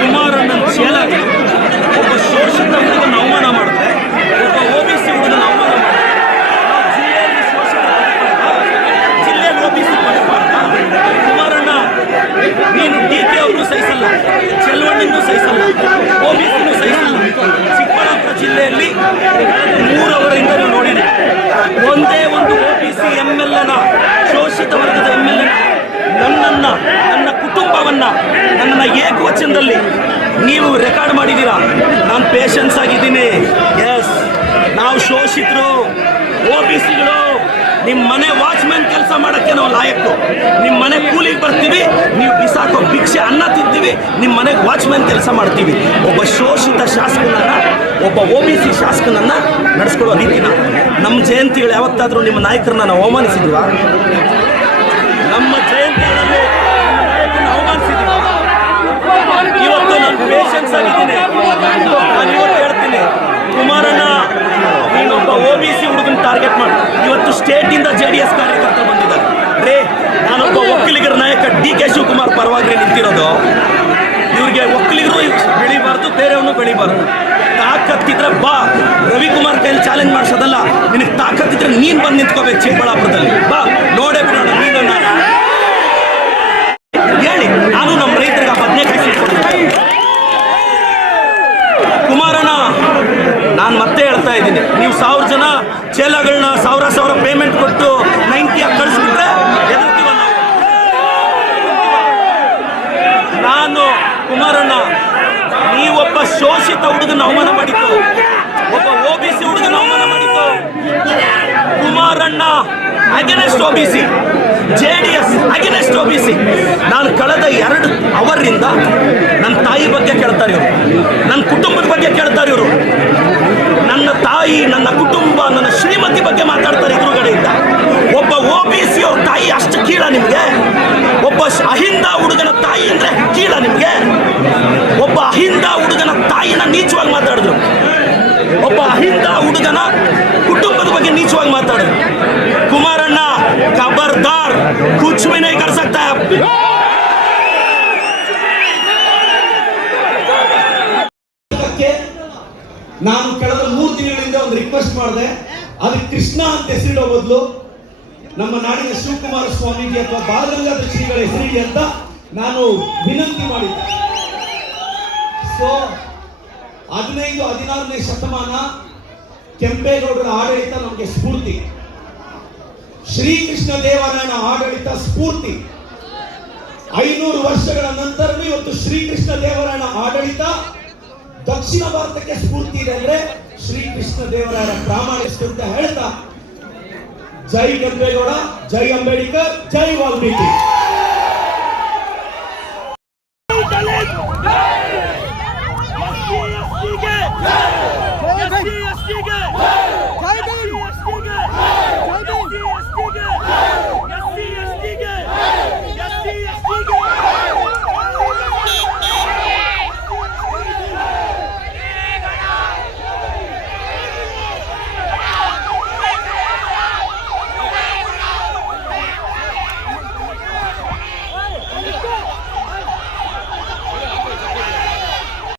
ಕುಮಾರಣ್ಣನ ಚೇಲಾಗಿ ಒಬ್ಬ ಶೋಷಿತ ಹುಡುಗನ ಅವಮಾನ ಮಾಡಿದ್ರೆ, ಒಬ್ಬ OBC ಹುಡುಗನ ಅವಮಾನ ಮಾಡಿದ್ರೆ, ಜಿಲ್ಲೆಯಲ್ಲಿ ಶೋಷಿತ ಜಿಲ್ಲೆಯಲ್ಲಿ OBC ಬರಬಾರ್ದ? ಕುಮಾರಣ್ಣ, ನೀನು DK ಅವ್ರನ್ನೂ ಸಹಿಸಲ್ಲ, ಚೆಲುವಣ್ಣನೂ ಸಹಿಸಲ್ಲ, OBCನೂ ಸಹಿಸಲ್ಲ. ಚಿಕ್ಕಬಳ್ಳಾಪುರ ಜಿಲ್ಲೆಯಲ್ಲಿ 3 ಅವರಿಂದ ನೀವು ನೋಡಿದೆ, ಒಂದೇ ಒಂದು OBC MLA, ಶೋಷಿತ ವರ್ಗದ MLA ನನ್ನ ಕುಟುಂಬವನ್ನ, ನನ್ನನ್ನು ಏಕವಚನದಲ್ಲಿ ನೀವು ರೆಕಾರ್ಡ್ ಮಾಡಿದ್ದೀರಾ. ನಾನು ಪೇಷನ್ಸ್ ಆಗಿದ್ದೀನಿ. ಎಸ್, ನಾವು ಶೋಷಿತರು, OBCಗಳು. ನಿಮ್ಮ ಮನೆ ವಾಚ್ಮ್ಯಾನ್ ಕೆಲಸ ಮಾಡೋಕ್ಕೆ ನಾವು ಲಾಯಕ್ಕು. ನಿಮ್ಮ ಮನೆ ಕೂಲಿಗೆ ಬರ್ತೀವಿ, ನೀವು ಬಿಸಾಕೋ ಭಿಕ್ಷೆ ಅನ್ನ ತಿಂತೀವಿ, ನಿಮ್ಮ ಮನೆಗೆ ವಾಚ್ಮ್ಯಾನ್ ಕೆಲಸ ಮಾಡ್ತೀವಿ. ಒಬ್ಬ ಶೋಷಿತ ಶಾಸಕನನ್ನು, ಒಬ್ಬ OBC ಶಾಸಕನನ್ನು ನಡೆಸ್ಕೊಳ್ಳೋ ರೀತಿನ ನಮ್ಮ ಜಯಂತಿಗಳು ಯಾವತ್ತಾದರೂ ನಿಮ್ಮ ನಾಯಕರನ್ನ ನಾವು ಅವಮಾನಿಸಿದ್ವ? ನಮ್ಮ ಜಯಂತಿಗಳಲ್ಲಿ ನಾಯಕರನ್ನ ಅವಮಾನಿಸಿದ್ವ? ಇವತ್ತು ನಾನು ಪೇಷನ್ಸ್ ಆಗಿದ್ದೀನಿ. ನಾನು ಇವತ್ತು ಹೇಳ್ತೀನಿ, ಕುಮಾರಣ್ಣ, ನೀನೊಬ್ಬ OBC ಹುಡುಗನ ಟಾರ್ಗೆಟ್ ಮಾಡಿ. ಇವತ್ತು ಸ್ಟೇಟಿಂದ JDS ಕಾರ್ಯಕರ್ತರು ಬಂದಿದ್ದಾರೆ. ರೇ, ನಾನೊಬ್ಬ ಒಕ್ಕಲಿಗರ ನಾಯಕ DK ಶಿವಕುಮಾರ್ ಪರವಾಗಿ ನಿಂತಿರೋದು. ಇವ್ರಿಗೆ ಒಕ್ಕಲಿಗರು ಬೆಳಿಬಾರ್ದು, ಬೇರೆಯವನು ಬೆಳಿಬಾರ್ದು. ತಾಕತ್ತಿದ್ರೆ ಬಾ, ರವಿಕುಮಾರ್ ಕೈಯಲ್ಲಿ ಚಾಲೆಂಜ್ ಮಾಡಿಸೋದಲ್ಲ. ನಿನಗೆ ತಾಕತ್ತಿದ್ರೆ ನೀನು ಬಂದು ನಿಂತ್ಕೋಬೇಕು ಚಿಕ್ಕಬಳ್ಳಾಪುರದಲ್ಲಿ. ಬಾ, ನೋಡೇ ಬಿಡೋಣ ನೀನು. ಹೇಳಿ, ನಾನು ನಮ್ಮ ರೈತರಿಗೆ ಬದನೆಕಾಯಿ ಸಿಕ್ಕೊಡ್ತೀನಿ. ಕುಮಾರಣ್ಣ, ನಾನು ಮತ್ತೆ ಹೇಳ್ತಾ ಇದ್ದೀನಿ, ನೀವು 1000 ಜನ ಚೇಲಾಗಳನ್ನ 1000 ಪೇಮೆಂಟ್ ಕೊಟ್ಟು 90 ಕಳಿಸ್ಬಿಟ್ರೆ ಎದುರ್ತೀವ ನಾವು. ನಾನು ಕುಮಾರಣ್ಣ, ನೀವೊಬ್ಬ ಶೋಷಿತ ಹುಡುಗನ ಅವಮಾನ ಮಾಡಿದ್ದು, ಒಬ್ಬ OBC ಹುಡುಗನ ಅವಮಾನ ಮಾಡಿದ್ದು. Kumaranna against OBC, JDS against OBC. ನಾನು ಕಳೆದ 2 ಅವರಿಂದ ನನ್ನ ತಾಯಿ ಬಗ್ಗೆ ಕೇಳ್ತಾರೆ ಇವರು, ನನ್ನ ಕುಟುಂಬದ ಬಗ್ಗೆ ಕೇಳ್ತಾರೆ ಇವರು. ನನ್ನ ತಾಯಿ, ನನ್ನ ಕುಟುಂಬ, ನನ್ನ ಶ್ರೀಮತಿ ಬಗ್ಗೆ ಮಾತಾಡ್ತಾರೆ ಎದುರುಗಡೆಯಿಂದ. ಒಬ್ಬ OBC ಅವ್ರ ತಾಯಿ ಅಷ್ಟು ಕೀಳ ನಿಮಗೆ? ಒಬ್ಬ ಅಹಿಂದ ಹುಡುಗನ ತಾಯಿ ಅಂದ್ರೆ ಕೀಳ ನಿಮಗೆ? ಒಬ್ಬ ಅಹಿಂದ ಹುಡುಗನ ತಾಯಿನ ನೀಚವಾಗಿ ಮಾತಾಡಿದ್ರು, ಒಬ್ಬ ಅಹಿಂದ ಹುಡುಗನ ಕುಟುಂಬದ ಬಗ್ಗೆ ನೀಚವಾಗಿ ಮಾತಾಡಿದ್ರು. ಕುಮಾರಣ್ಣ, ಖಬರ್ದಾರ್, ಕುಚ್ ಭಿ ನಹೀ ಕರ್ ಸಕ್ತಾ. ನಾನು ಕಳೆದ 3 ದಿನಗಳಿಂದ ಒಂದು ರಿಕ್ವೆಸ್ಟ್ ಮಾಡಿದೆ. ಅದಕ್ಕೆ ಕೃಷ್ಣ ಅಂತ ಹೆಸರಿಡೋ ಬದಲು ನಮ್ಮ ನಾಡಿನ ಶಿವಕುಮಾರ ಸ್ವಾಮೀಜಿ ಅಥವಾ ಬಾಲಗಂಗಾಧರ ಶ್ರೀಗಳ ಹೆಸರಿಡಿ ಅಂತ ನಾನು ವಿನಂತಿ ಮಾಡಿದ್ದೆ. ಸೊ 15-16ನೇ ಶತಮಾನ ಕೆಂಪೇಗೌಡರ ಆಡಳಿತ ನಮಗೆ ಸ್ಫೂರ್ತಿ, ಶ್ರೀಕೃಷ್ಣ ದೇವರಾಯನ ಆಡಳಿತ ಸ್ಫೂರ್ತಿ. 500 ವರ್ಷಗಳ ನಂತರವೂ ಇವತ್ತು ಶ್ರೀಕೃಷ್ಣ ದೇವರಾಯನ ಆಡಳಿತ ದಕ್ಷಿಣ ಭಾರತಕ್ಕೆ ಸ್ಫೂರ್ತಿ ಇದೆ. ಅಂದ್ರೆ ಶ್ರೀಕೃಷ್ಣ ದೇವರಾಯರ ಪ್ರಾಮಾಣಿಕತೆ ಅಂತ ಹೇಳ್ತಾ, ಜೈ ಕೆಂಪೇಗೌಡ, ಜೈ ಅಂಬೇಡ್ಕರ್, ಜೈ ವಾಲ್ಮೀಕಿ. SC ಗೆ